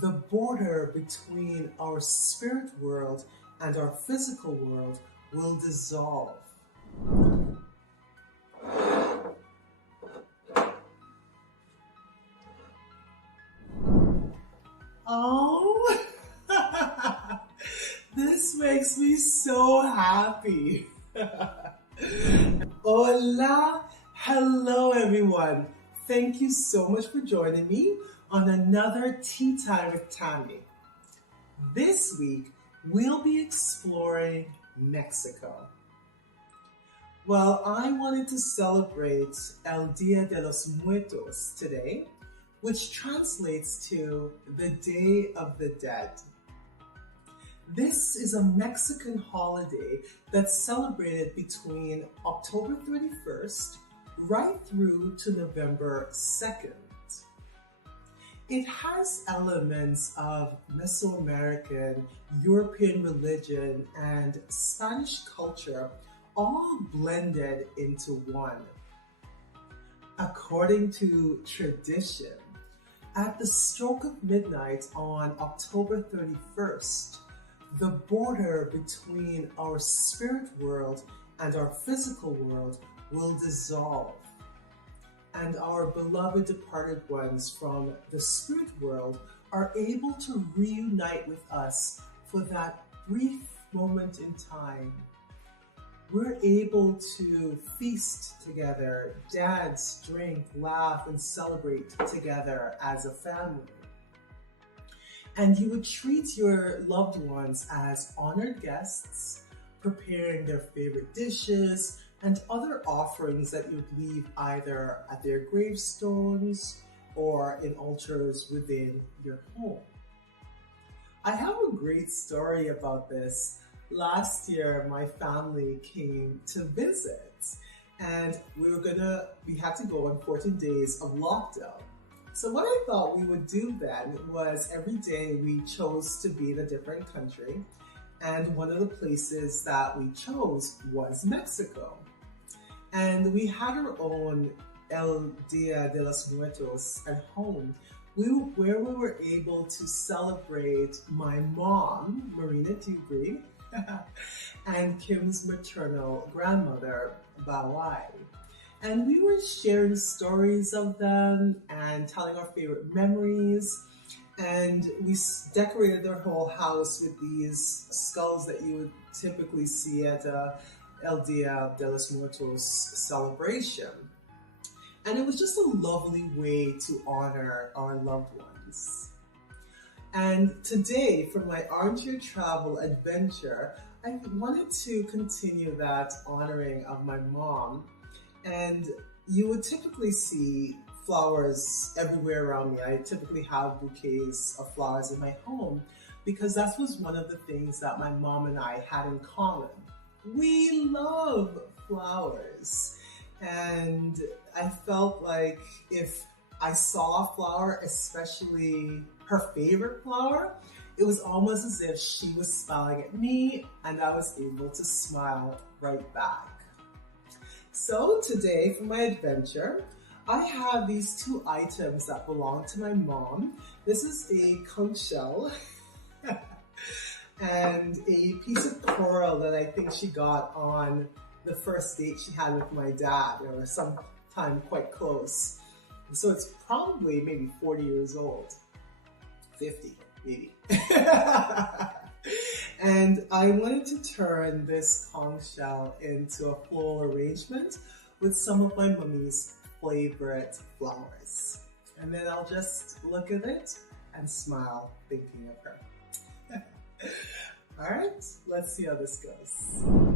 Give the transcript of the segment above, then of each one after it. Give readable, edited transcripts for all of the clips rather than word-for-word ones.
the border between our spirit world and our physical world will dissolve. Oh, this makes me so happy. Hola, hello everyone. Thank you so much for joining me on another Tea Time with Tammie. This week, we'll be exploring Mexico. Well, I wanted to celebrate El Dia de los Muertos today, which translates to the Day of the Dead. This is a Mexican holiday that's celebrated between October 31st right through to November 2nd. It has elements of Mesoamerican, European religion, and Spanish culture all blended into one. According to tradition, at the stroke of midnight on October 31st, the border between our spirit world and our physical world will dissolve, and our beloved departed ones from the spirit world are able to reunite with us for that brief moment in time. We're able to feast together, dance, drink, laugh, and celebrate together as a family. And you would treat your loved ones as honored guests, preparing their favorite dishes and other offerings that you'd leave either at their gravestones or in altars within your home. I have a great story about this. Last year, my family came to visit, and we had to go on 14 days of lockdown. So what I thought we would do then was every day we chose to be in a different country, and one of the places that we chose was Mexico. And we had our own El Dia de los Muertos at home, where we were able to celebrate my mom, Marina, do you agree? And Kim's maternal grandmother, Bawai. And we were sharing stories of them and telling our favorite memories. And we decorated their whole house with these skulls that you would typically see at a El Dia de los Muertos celebration. And it was just a lovely way to honor our loved ones. And today, for my armchair travel adventure, I wanted to continue that honoring of my mom. And you would typically see flowers everywhere around me. I typically have bouquets of flowers in my home because that was one of the things that my mom and I had in common. We love flowers. And I felt like if I saw a flower, especially her favorite flower, it was almost as if she was smiling at me and I was able to smile right back. So today for my adventure, I have these two items that belong to my mom. This is a conch shell and a piece of coral that I think she got on the first date she had with my dad, or sometime quite close. So it's probably maybe 40 years old, 50 maybe. And I wanted to turn this conch shell into a floral arrangement with some of my mommy's favorite flowers. And then I'll just look at it and smile thinking of her. All right, let's see how this goes.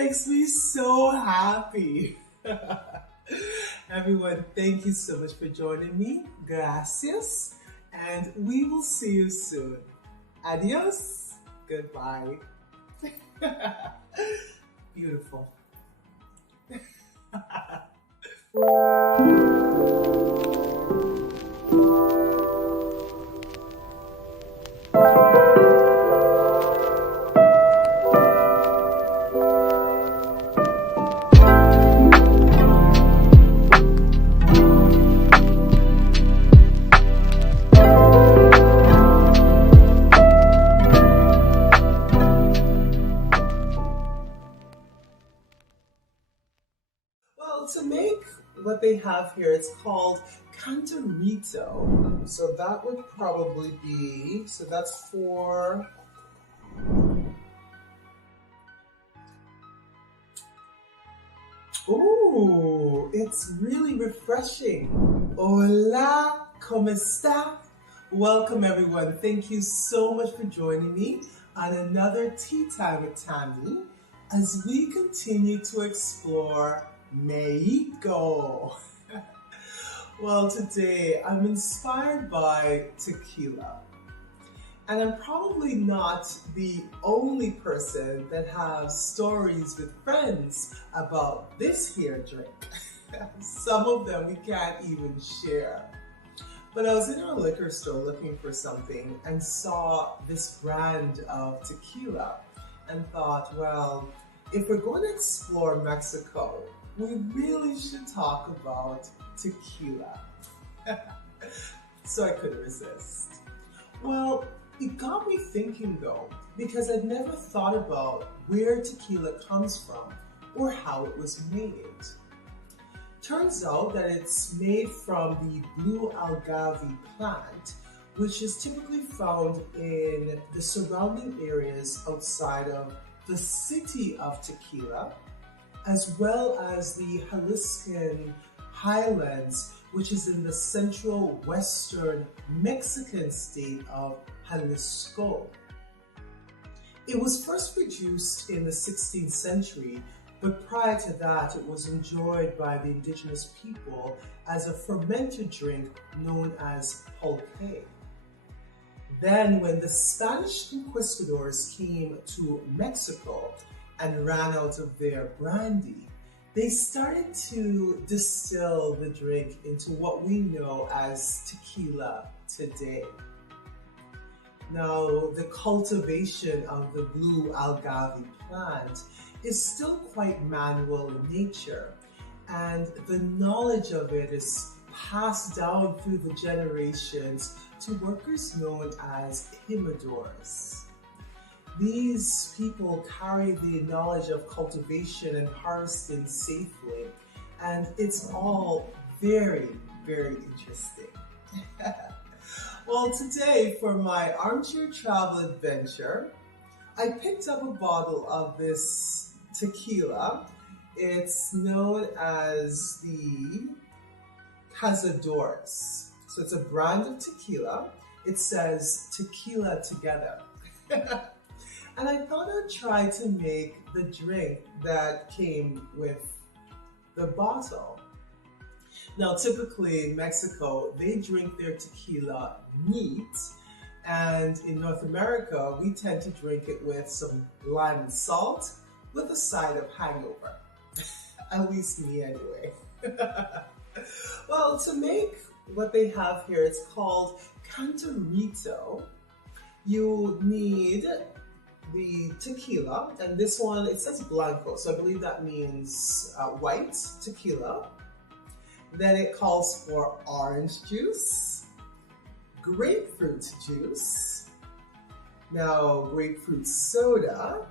makes me so happy. Everyone, thank you so much for joining me. Gracias. And we will see you soon. Adios. Goodbye. Beautiful. Well, to make what they have here, it's called Cantarito. So that would probably be, so that's for, ooh, it's really refreshing. Hola, ¿cómo está? Welcome everyone. Thank you so much for joining me on another Tea Time with Tammie as we continue to explore Mexico. Well, today I'm inspired by tequila. And I'm probably not the only person that has stories with friends about this here drink. Some of them we can't even share. But I was in our liquor store looking for something and saw this brand of tequila and thought, well, if we're going to explore Mexico, we really should talk about tequila. So I couldn't resist. Well, it got me thinking though, because I'd never thought about where tequila comes from or how it was made. Turns out that it's made from the blue agave plant, which is typically found in the surrounding areas outside of the city of Tequila, as well as the Jaliscan highlands, which is in the central western Mexican state of Jalisco. It was first produced in the 16th century, but prior to that, it was enjoyed by the indigenous people as a fermented drink known as pulque. Then, when the Spanish conquistadors came to Mexico and ran out of their brandy, they started to distill the drink into what we know as tequila today. Now, the cultivation of the blue agave plant is still quite manual in nature, and the knowledge of it is passed down through the generations to workers known as jimadores. These people carry the knowledge of cultivation and harvesting safely, and it's all very, very interesting. Well, today for my armchair travel adventure, I picked up a bottle of this tequila. It's known as the Cazadores. So it's a brand of tequila. It says tequila together. And I thought I'd try to make the drink that came with the bottle. Now, typically in Mexico, they drink their tequila neat. And in North America, we tend to drink it with some lime and salt with a side of hangover. At least me anyway. Well, to make what they have here, it's called Cantarito. You need the tequila, and this one, it says blanco, so I believe that means white tequila. Then it calls for orange juice, grapefruit juice, now grapefruit soda,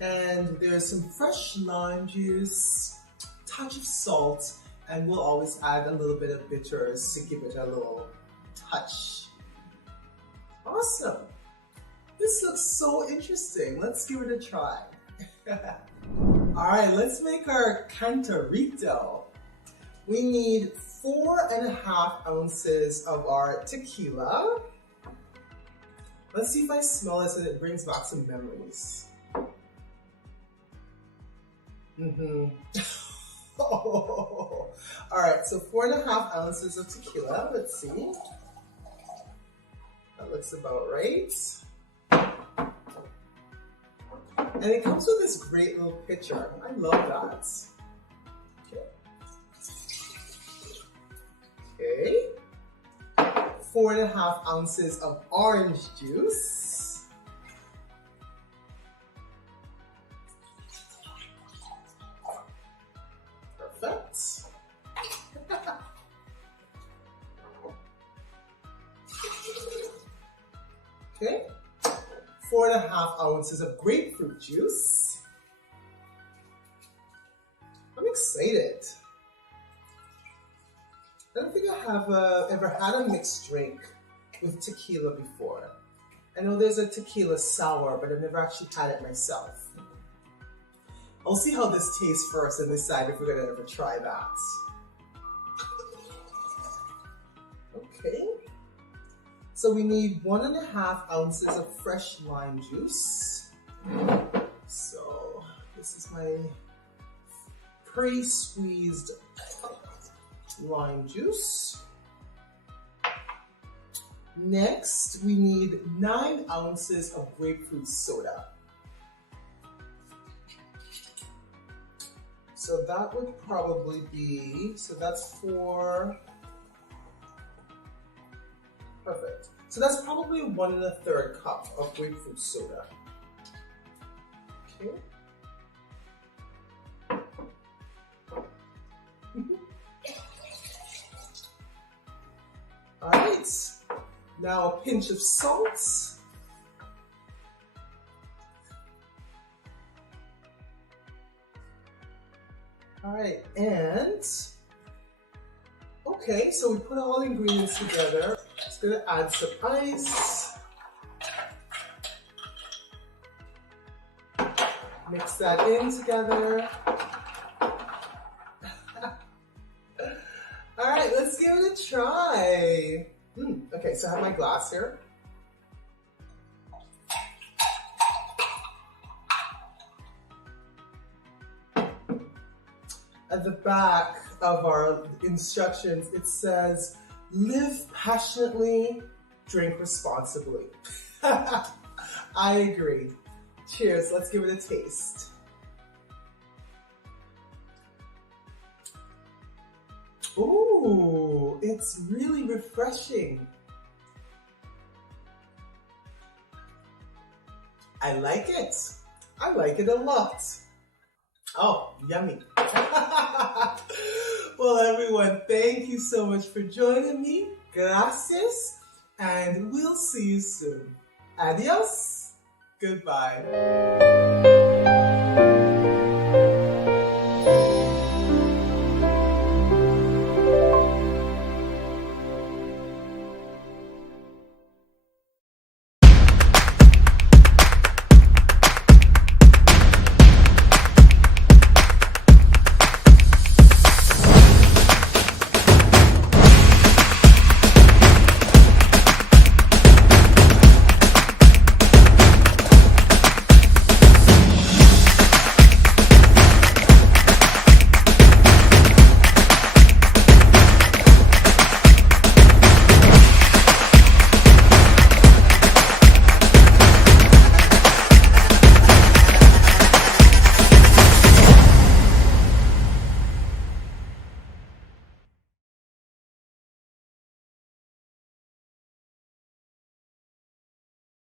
and there's some fresh lime juice, touch of salt, and we'll always add a little bit of bitters to give it a little touch. Awesome. This looks so interesting. Let's give it a try. All right, let's make our Cantarito. We need 4.5 ounces of our tequila. Let's see if I smell this and it brings back some memories. Mm-hmm. Oh. All right, so 4.5 ounces of tequila. Let's see. That looks about right. And it comes with this great little pitcher. I love that. Okay. 4.5 ounces of orange juice. Perfect. Okay. 4.5 ounces of grapefruit juice. I'm excited. I don't think I have ever had a mixed drink with tequila before. I know there's a tequila sour, but I've never actually had it myself. I'll see how this tastes first and decide if we're gonna ever try that. Okay. So we need 1.5 ounces of fresh lime juice. So this is my pre-squeezed lime juice. Next, we need 9 ounces of grapefruit soda. So that would probably be, so that's 4. Perfect. So that's probably 1 1/3 cup of grapefruit soda. Okay. All right. Now a pinch of salt. All right, and okay, so we put all the ingredients together. Just gonna add some ice. Mix that in together. All right, let's give it a try. Okay, so I have my glass here. At the back of our instructions, it says, live passionately, drink responsibly. I agree. Cheers, let's give it a taste. Ooh, it's really refreshing. I like it. I like it a lot. Oh, yummy. Well, everyone, thank you so much for joining me. Gracias. And we'll see you soon. Adios. Goodbye.